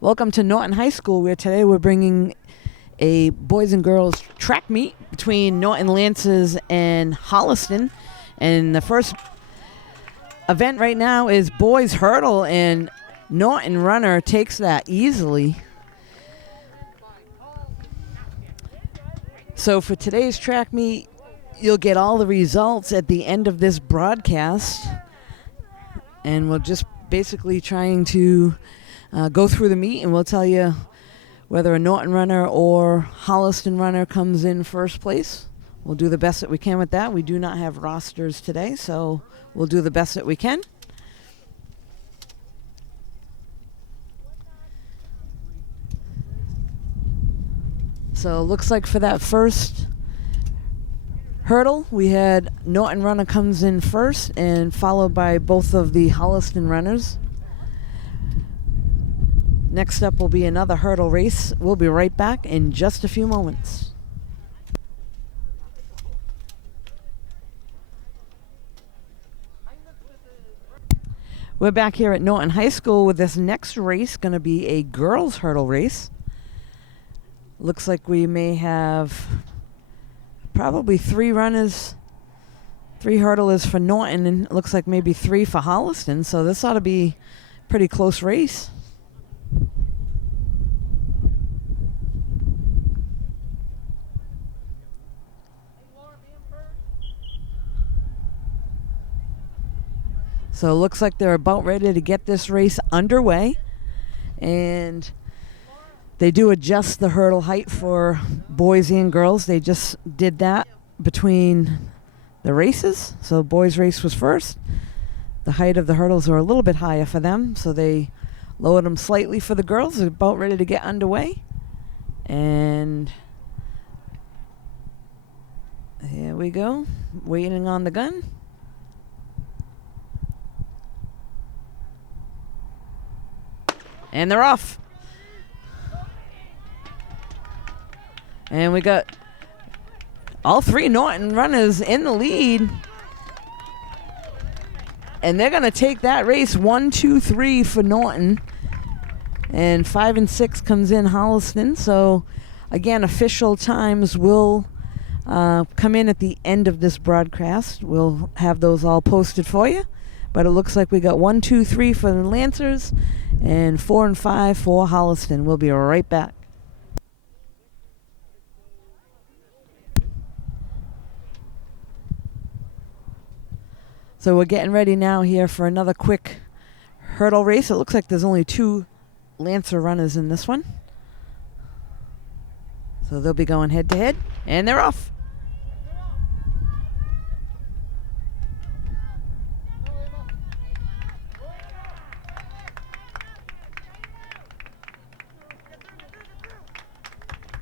Welcome to Norton High School, where today we're bringing a boys and girls track meet between Norton Lancers and Holliston. And the first event right now is boys hurdle, and Norton runner takes that easily. So for today's track meet, you'll get all the results at the end of this broadcast. And we're just basically trying to go through the meet, and we'll tell you whether a Norton runner or Holliston runner comes in first place. We'll do the best that we can with that. We do not have rosters today, so we'll do the best that we can. So it looks like for that first hurdle, we had Norton runner comes in first and followed by both of the Holliston runners. Next up will be another hurdle race. We'll be right back in just a few moments. We're back here at Norton High School with this next race, going to be a girls hurdle race. Looks like we may have probably three hurdlers for Norton, and it looks like maybe three for Holliston, so this ought to be a pretty close race. So it looks like they're about ready to get this race underway. And they do adjust the hurdle height for boys and girls. They just did that between the races. So boys' race was first. The height of the hurdles are a little bit higher for them, so they lowered them slightly for the girls. They're about ready to get underway. And here we go, waiting on the gun. And they're off. And we got all three Norton runners in the lead. And they're going to take that race 1, 2, 3 for Norton. And 5 and 6 comes in Holliston. So, again, official times will come in at the end of this broadcast. We'll have those all posted for you. But it looks like we got 1, 2, 3 for the Lancers and 4 and 5 for Holliston. We'll be right back. So we're getting ready now here for another quick hurdle race. It looks like there's only 2 Lancer runners in this one. So they'll be going head to head, and they're off.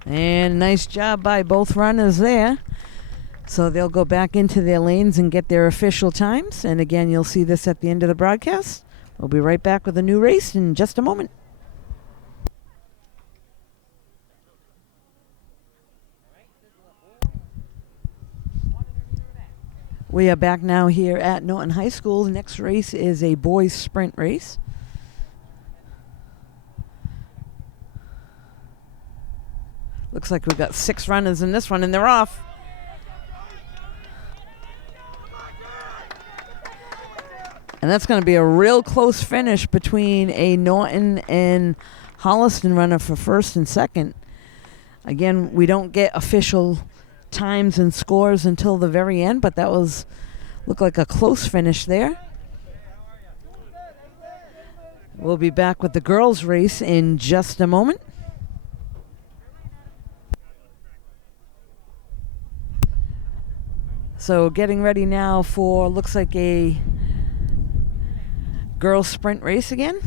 And nice job by both runners there. So they'll go back into their lanes and get their official times. And again, you'll see this at the end of the broadcast. We'll be right back with a new race in just a moment. We are back now here at Norton High School. The next race is a boys sprint race. Looks like we've got 6 runners in this one, and they're off. And that's going to be a real close finish between a Norton and Holliston runner for first and second. Again, we don't get official times and scores until the very end, but that looked like a close finish there. We'll be back with the girls' race in just a moment. So getting ready now for, looks like a girls sprint race again.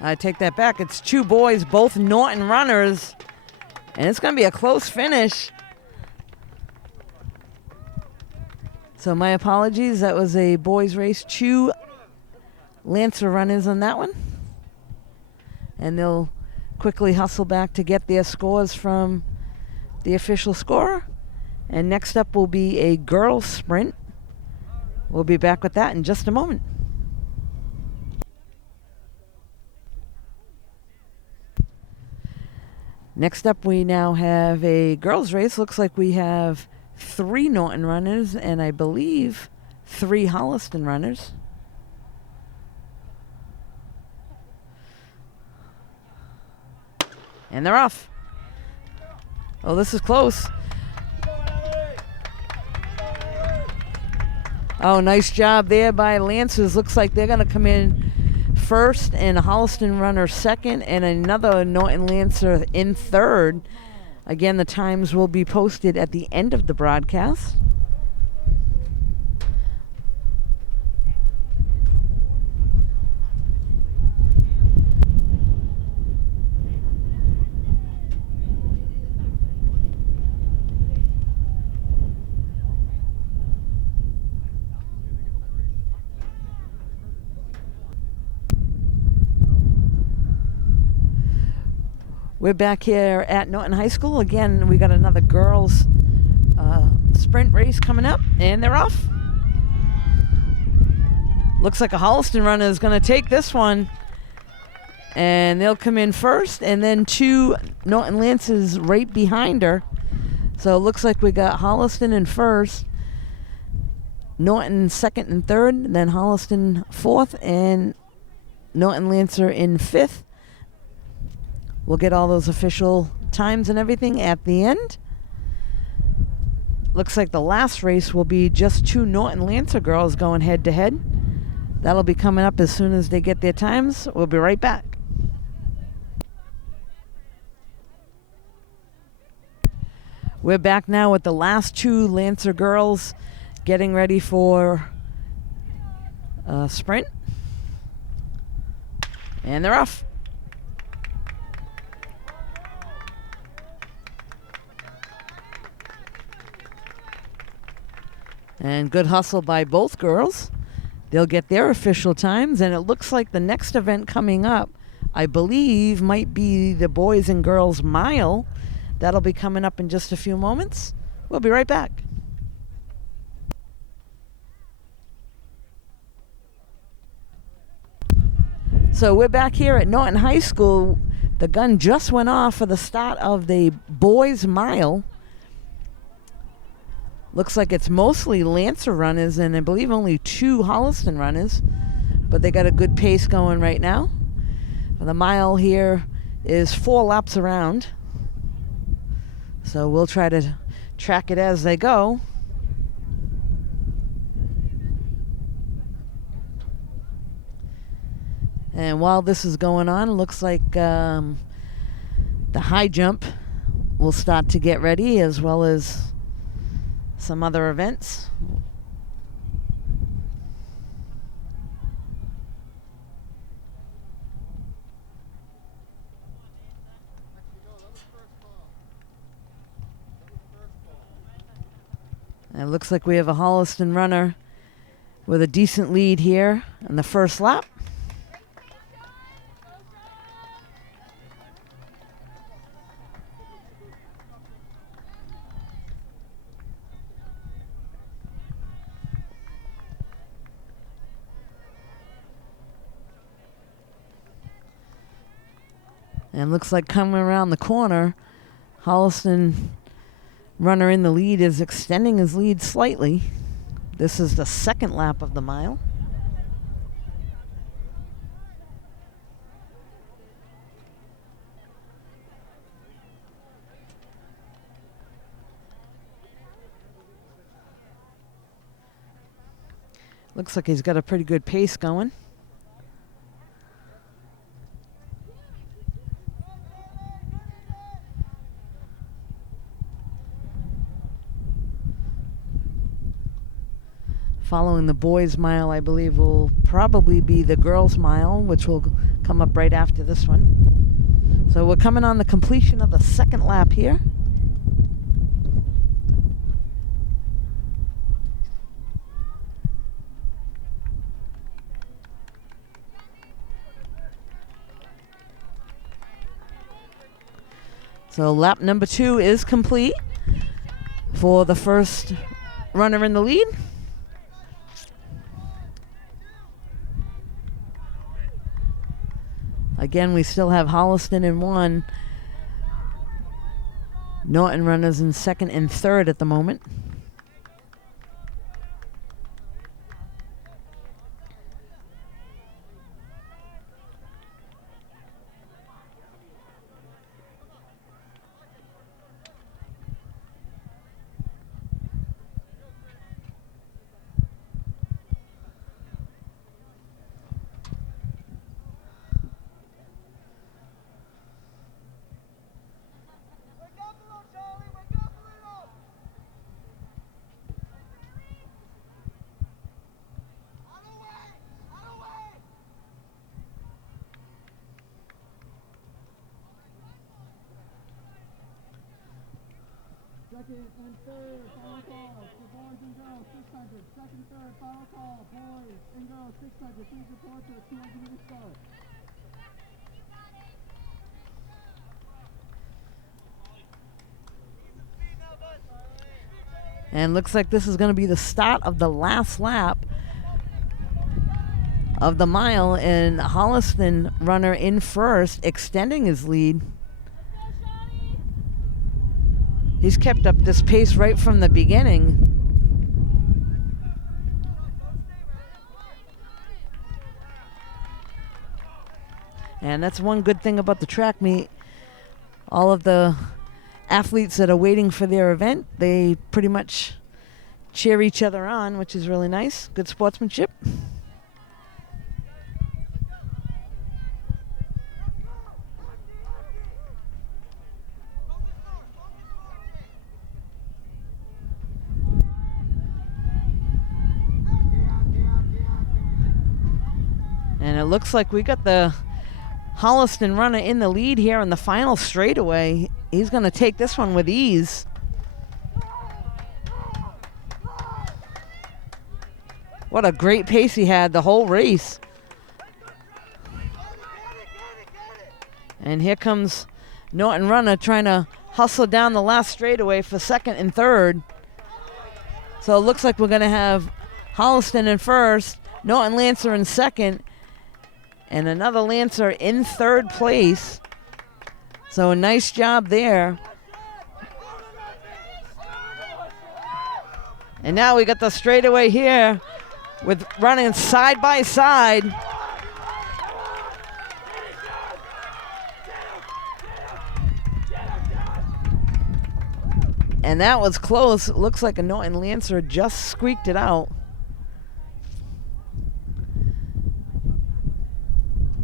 I take that back. It's 2 boys, both Norton runners, and it's going to be a close finish. So my apologies. That was a boys race. 2 Lancer runners on that one. And they'll quickly hustle back to get their scores from the official scorer. And next up will be a girls sprint. We'll be back with that in just a moment. Next up, we now have a girls race. Looks like we have 3 Norton runners and I believe 3 Holliston runners. And they're off. Oh, this is close. Oh, nice job there by Lancers. Looks like they're going to come in first and a Holliston runner second and another Norton Lancer in third. Again, the times will be posted at the end of the broadcast. We're back here at Norton High School. Again, we got another girls sprint race coming up, and they're off. Looks like a Holliston runner is going to take this one, and they'll come in first, and then 2 Norton Lancers right behind her. So it looks like we got Holliston in first, Norton second and third, and then Holliston fourth, and Norton Lancer in fifth. We'll get all those official times and everything at the end. Looks like the last race will be just 2 Norton Lancer girls going head to head. That'll be coming up as soon as they get their times. We'll be right back. We're back now with the last 2 Lancer girls getting ready for a sprint. And they're off. And good hustle by both girls. They'll get their official times, and it looks like the next event coming up, I believe, might be the boys and girls mile. That'll be coming up in just a few moments. We'll be right back. So we're back here at Norton High School. The gun just went off for the start of the boys mile. Looks like it's mostly Lancer runners and I believe only 2 Holliston runners, but they got a good pace going right now. The mile here is 4 laps around, so we'll try to track it as they go. And while this is going on, it looks like the high jump will start to get ready, as well as some other events. And it looks like we have a Holliston runner with a decent lead here in the first lap. And looks like coming around the corner, Holliston runner in the lead is extending his lead slightly. This is the second lap of the mile. Looks like he's got a pretty good pace going. Following the boys' mile, I believe, will probably be the girls' mile, which will come up right after this one. So we're coming on the completion of the second lap here. So lap number 2 is complete for the first runner in the lead. Again, we still have Holliston in 1. Norton runners in 2nd and 3rd at the moment. Second and third, final call for boys and girls 600. Second, third, final call, boys and girls 600. Please report to the 200-meter start. And looks like this is going to be the start of the last lap of the mile, and Holliston runner in first, extending his lead. He's kept up this pace right from the beginning. And that's one good thing about the track meet. All of the athletes that are waiting for their event, they pretty much cheer each other on, which is really nice. Good sportsmanship. And it looks like we got the Holliston runner in the lead here in the final straightaway. He's going to take this one with ease. What a great pace he had the whole race. And here comes Norton runner trying to hustle down the last straightaway for 2nd and 3rd. So it looks like we're going to have Holliston in 1st, Norton Lancer in 2nd, and another Lancer in 3rd place. So a nice job there. And now we got the straightaway here with running side by side. And that was close. It looks like a Norton Lancer just squeaked it out.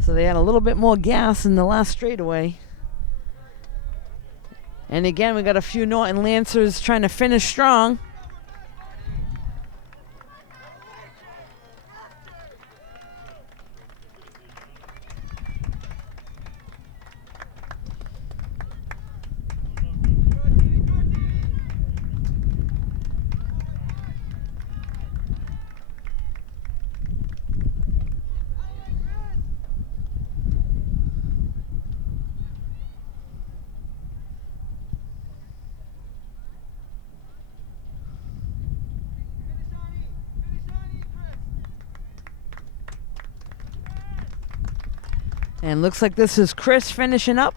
So they had a little bit more gas in the last straightaway. And again, we got a few Norton Lancers trying to finish strong. And looks like this is Chris finishing up.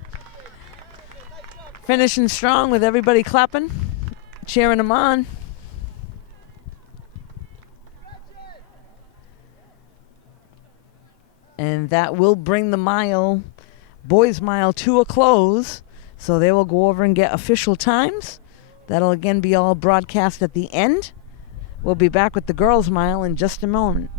Finishing strong with everybody clapping, cheering him on. And that will bring the mile, boys mile, to a close. So they will go over and get official times. That'll again be all broadcast at the end. We'll be back with the girls mile in just a moment.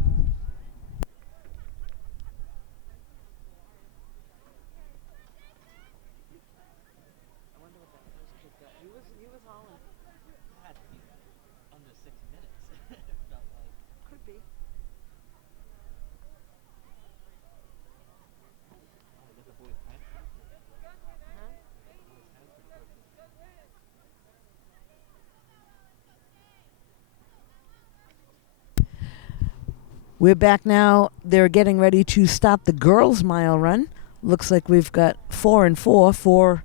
We're back now. They're getting ready to start the girls' mile run. Looks like we've got 4 and 4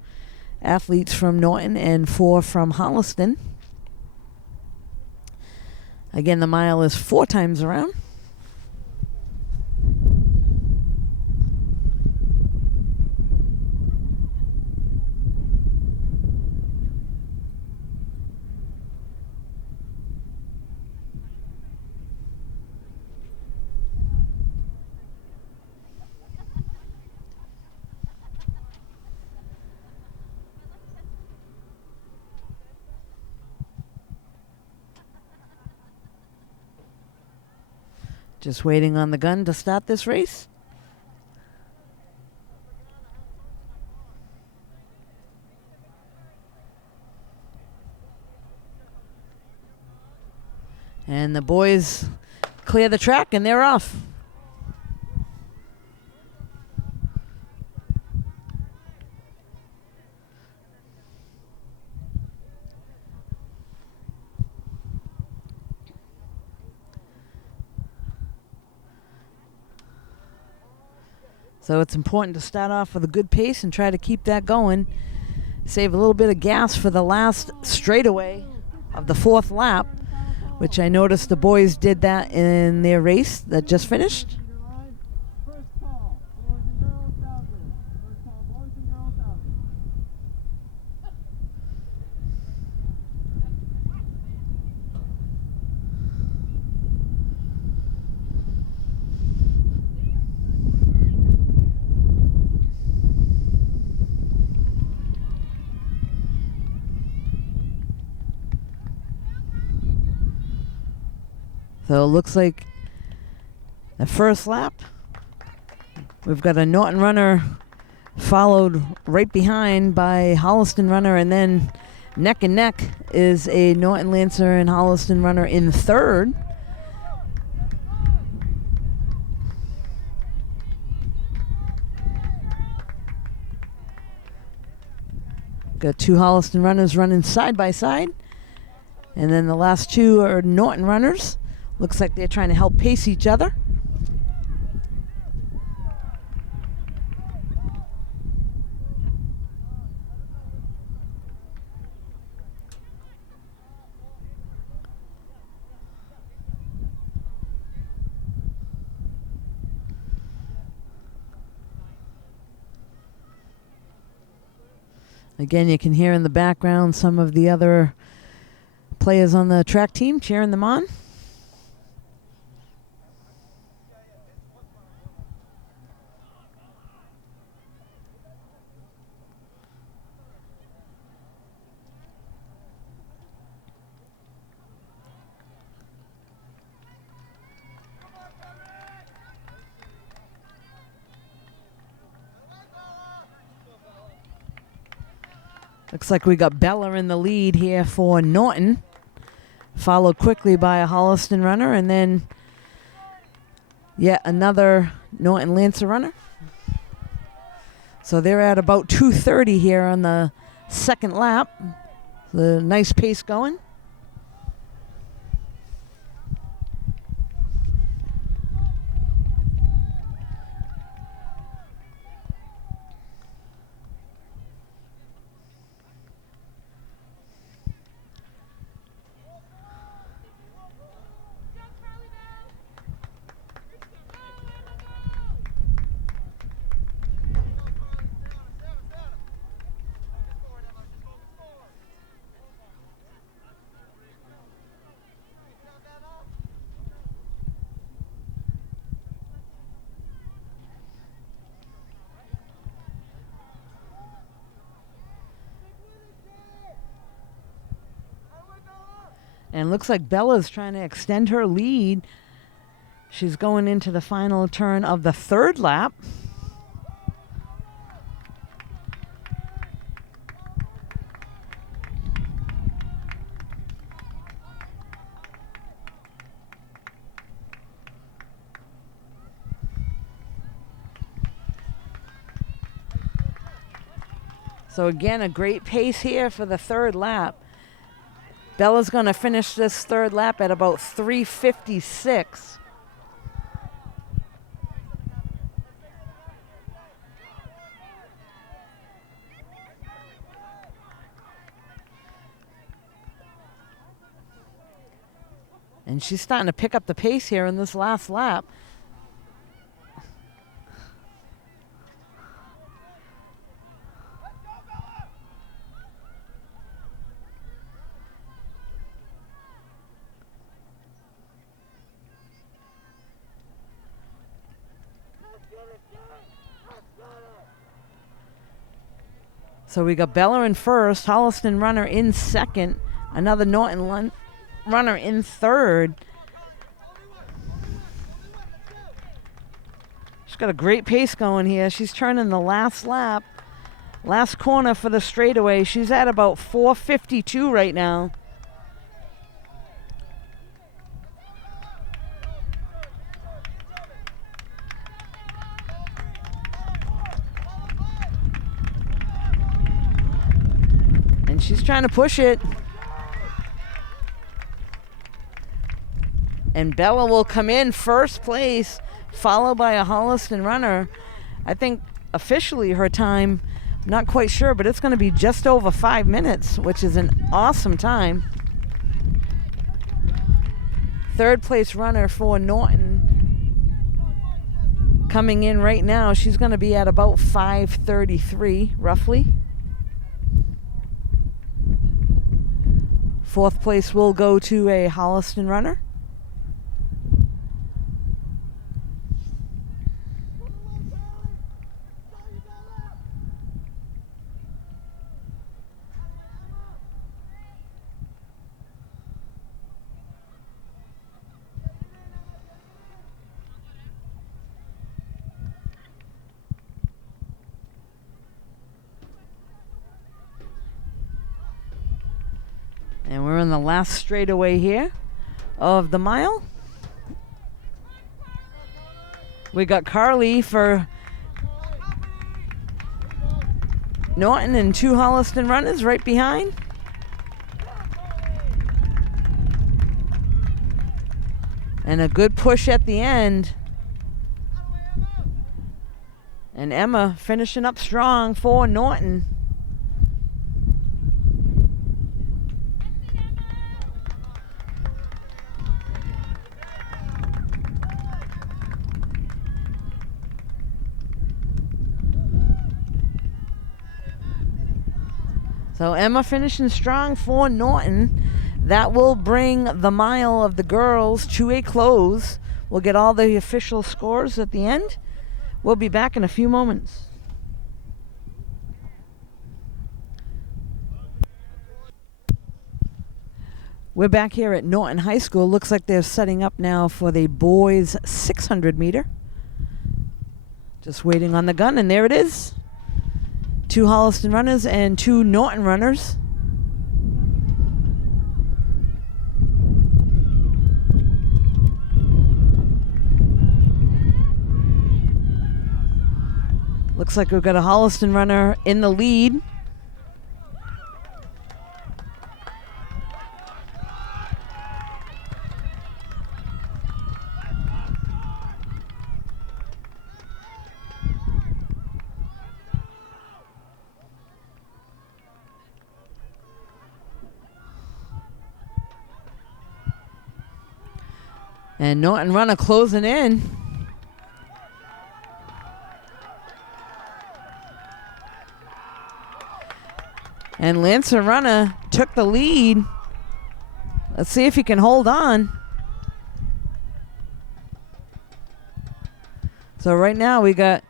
athletes from Norton and 4 from Holliston. Again, the mile is 4 times around. Just waiting on the gun to start this race. And the boys clear the track and they're off. So it's important to start off with a good pace and try to keep that going. Save a little bit of gas for the last straightaway of the 4th lap, which I noticed the boys did that in their race that just finished. First call, boys and girls, 1,000. First call, boys and girls, 1,000. So it looks like the first lap, we've got a Norton runner followed right behind by Holliston runner, and then neck and neck is a Norton Lancer and Holliston runner in 3rd. Got 2 Holliston runners running side by side, and then the last 2 are Norton runners. Looks like they're trying to help pace each other. Again, you can hear in the background some of the other players on the track team cheering them on. Looks like we got Bella in the lead here for Norton, followed quickly by a Holliston runner, and then yet another Norton Lancer runner. So they're at about 2:30 here on the 2nd lap. The nice pace going. And looks like Bella's trying to extend her lead. She's going into the final turn of the 3rd lap. So again, a great pace here for the 3rd lap. Bella's going to finish this 3rd lap at about 3:56. And she's starting to pick up the pace here in this last lap. So we got Bella in first, Holliston runner in second, another Norton runner in third. She's got a great pace going here. She's turning the last lap, last corner for the straightaway. She's at about 4:52 right now. She's trying to push it. And Bella will come in first place, followed by a Holliston runner. I think officially her time, not quite sure, but it's going to be just over 5 minutes, which is an awesome time. Third place runner for Norton coming in right now. She's going to be at about 5:33, roughly. Fourth place will go to a Holliston runner. And we're in the last straightaway here of the mile. We got Carly for Norton and 2 Holliston runners right behind. And a good push at the end. And Emma finishing up strong for Norton. So Emma finishing strong for Norton. That will bring the mile of the girls to a close. We'll get all the official scores at the end. We'll be back in a few moments. We're back here at Norton High School. Looks like they're setting up now for the boys 600 meter. Just waiting on the gun, and there it is. 2 Holliston runners and 2 Norton runners. Looks like we've got a Holliston runner in the lead. And Norton runner closing in. And Lancer runner took the lead. Let's see if he can hold on. So right now we got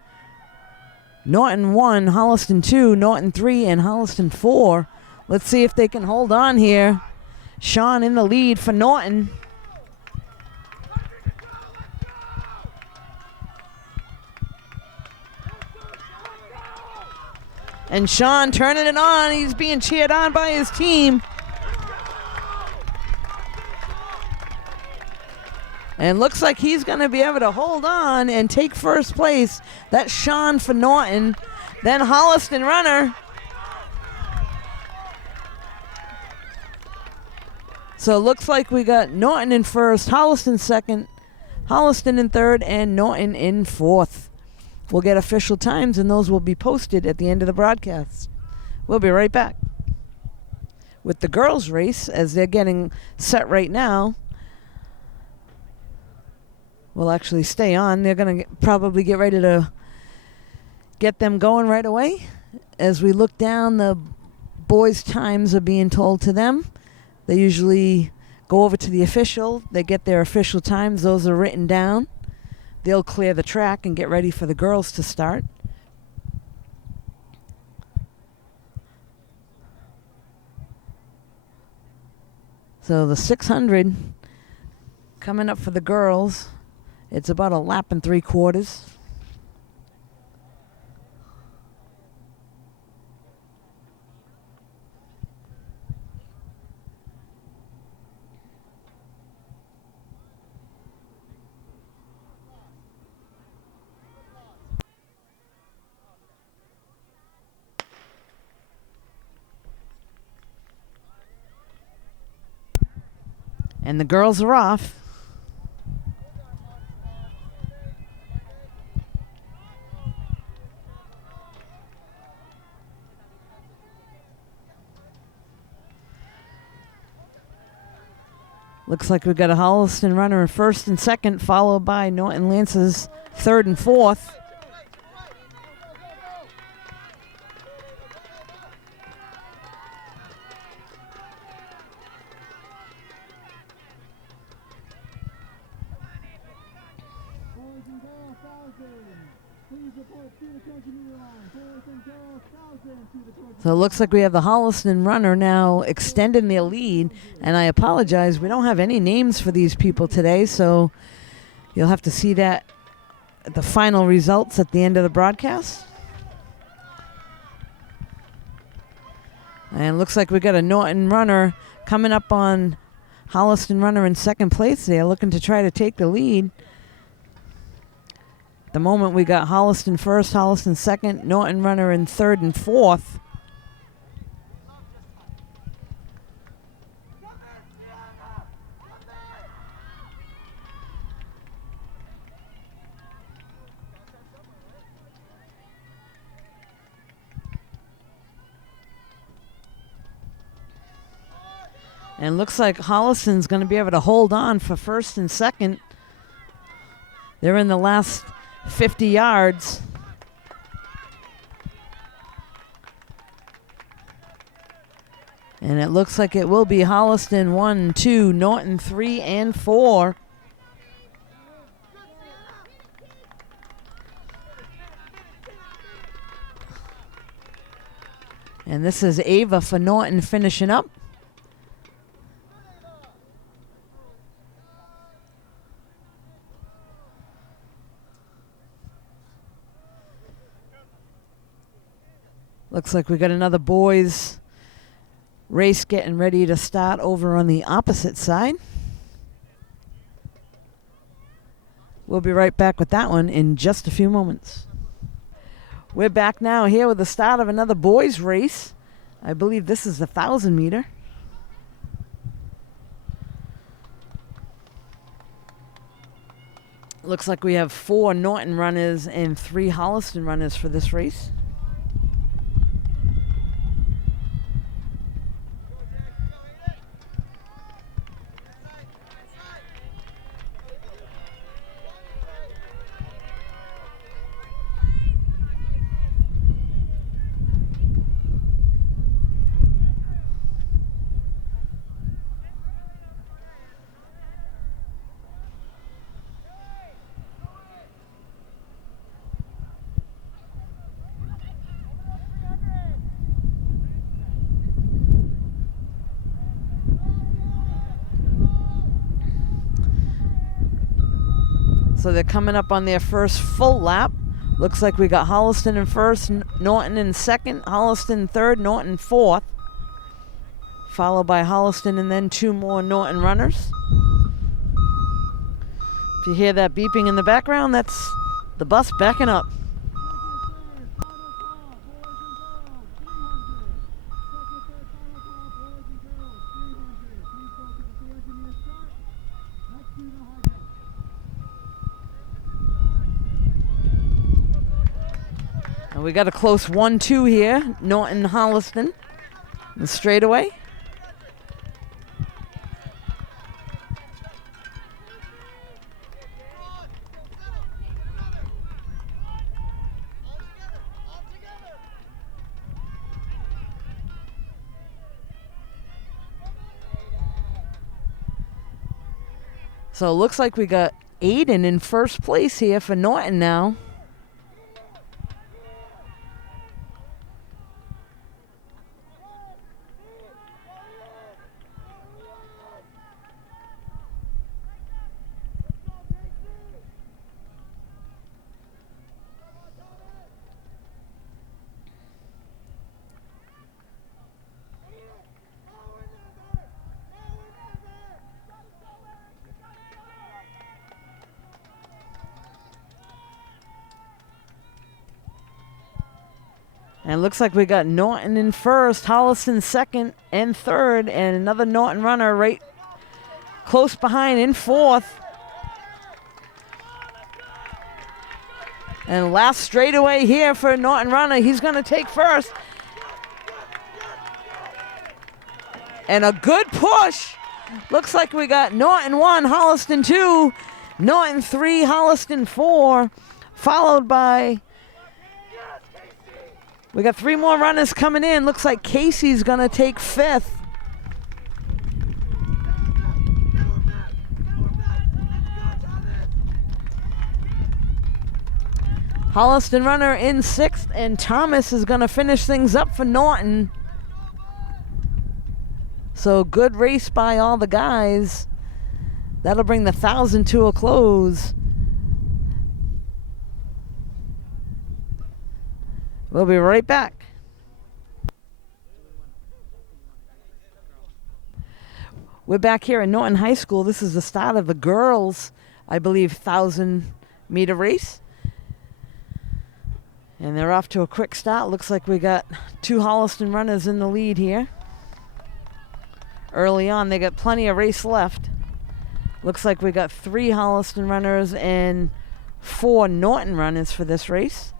Norton 1, Holliston 2, Norton 3, and Holliston 4. Let's see if they can hold on here. Sean in the lead for Norton. And Sean turning it on. He's being cheered on by his team. And looks like he's going to be able to hold on and take first place. That's Sean for Norton. Then Holliston runner. So it looks like we got Norton in first, Holliston second, Holliston in third, and Norton in fourth. We'll get official times, and those will be posted at the end of the broadcast. We'll be right back with the girls' race as they're getting set right now. will actually stay on. They're going to probably get ready to get them going right away. As we look down, the boys' times are being told to them. They usually go over to the official. They get their official times. Those are written down. They'll clear the track and get ready for the girls to start. So the 600 coming up for the girls. It's about a lap and 3/4. And the girls are off. Looks like we've got a Holliston runner in first and second, followed by Norton Lance's third and fourth. Boys and girls, 1,000. Please report to the coaching meter line. Boys and girls, 1,000 to the coaching. So it looks like we have the Holliston runner now extending their lead. And I apologize, we don't have any names for these people today, so you'll have to see that at the final results at the end of the broadcast. And it looks like we got a Norton runner coming up on Holliston runner in second place. They're looking to try to take the lead. At the moment we got Holliston first, Holliston second, Norton runner in third and fourth. And looks like Holliston's going to be able to hold on for first and second. They're in the last 50 yards. And it looks like it will be Holliston 1, 2, Norton 3 and 4. And this is Ava for Norton finishing up. Looks like we got another boys race getting ready to start over on the opposite side. We'll be right back with that one in just a few moments. We're back now here with the start of another boys race. I believe this is the 1,000 meter. Looks like we have 4 Norton runners and 3 Holliston runners for this race. So they're coming up on their first full lap. Looks like we got Holliston in first, Norton in second, Holliston third, Norton fourth. Followed by Holliston and then 2 more Norton runners. If you hear that beeping in the background, that's the bus backing up. And we got a close 1-2 here, Norton Holliston. The straightaway. So it looks like we got Aiden in first place here for Norton now. And it looks like we got Norton in first, Holliston second and third, and another Norton runner right close behind in fourth. And last straightaway here for a Norton runner. He's going to take first. And a good push. Looks like we got Norton 1, Holliston 2, Norton 3, Holliston 4, followed by... We got 3 more runners coming in. Looks like Casey's going to take fifth. Holliston runner in sixth, and Thomas is going to finish things up for Norton. So good race by all the guys. That'll bring the 1,000 to a close. We'll be right back. We're back here at Norton High School. This is the start of the girls, I believe, 1,000-meter race. And they're off to a quick start. Looks like we got 2 Holliston runners in the lead here. Early on, they got plenty of race left. Looks like we got 3 Holliston runners and 4 Norton runners for this race.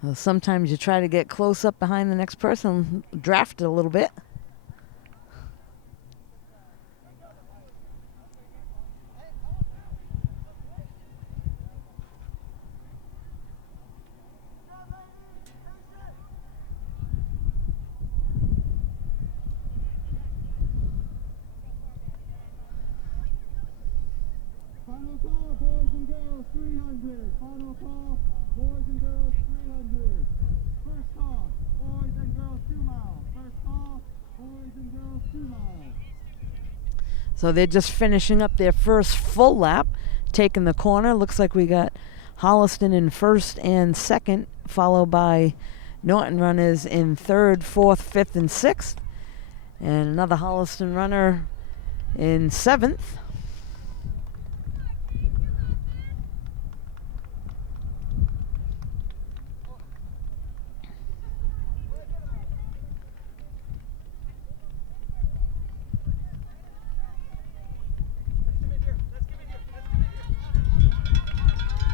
Well, sometimes you try to get close up behind the next person, draft it a little bit. Final call, boys and girls, 300. Final call, boys and girls, 300. First call, boys and girls, 2 miles. First call, boys and girls, 2 miles. So they're just finishing up their first full lap, taking the corner. Looks like we got Holliston in first and second, followed by Norton runners in third, fourth, fifth, and sixth. And another Holliston runner in seventh.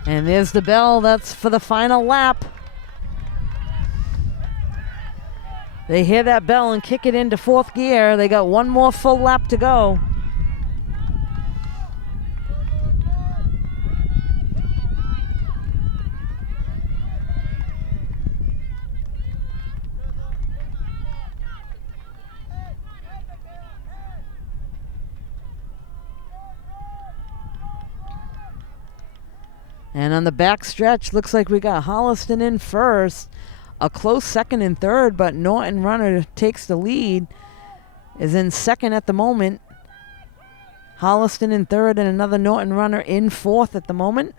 And there's the bell. That's for the final lap. They hear that bell and kick it into fourth gear. They got 1 more full lap to go. And on the back stretch, looks like we got Holliston in first. A close second and third, but Norton runner takes the lead. Is in second at the moment. Holliston in third and another Norton runner in fourth at the moment.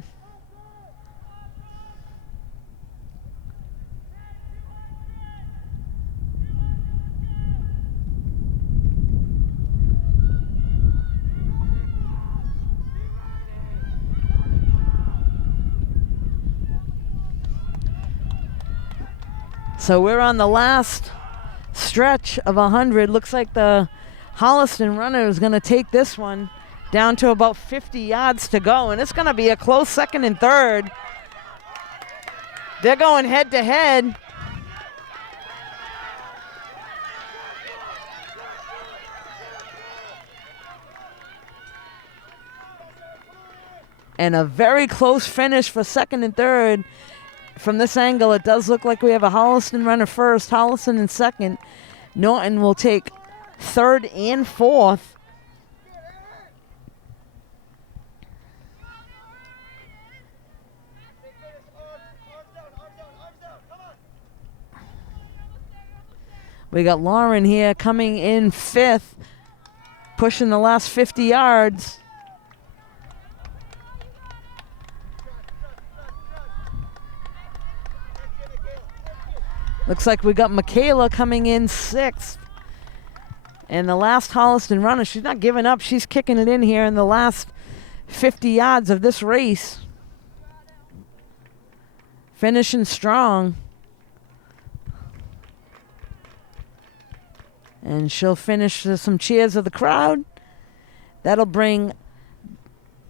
So we're on the last stretch of 100. Looks like the Holliston runner is going to take this one down to about 50 yards to go, and it's going to be a close second and third. They're going head to head. And a very close finish for second and third. From this angle, it does look like we have a Holliston runner first, Holliston in second. Norton will take third and fourth. We got Lauren here coming in fifth, pushing the last 50 yards. Looks like we got Michaela coming in sixth. And the last Holliston runner, she's not giving up. She's kicking it in here in the last 50 yards of this race. Finishing strong. And she'll finish some cheers of the crowd. That'll bring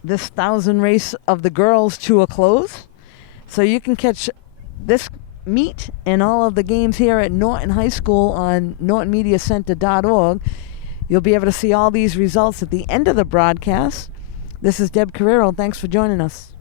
this 1,000 race of the girls to a close. So you can catch this meet and all of the games here at Norton High School on nortonmediacenter.org. You'll be able to see all these results at the end of the broadcast. This is Deb Carrero. Thanks for joining us.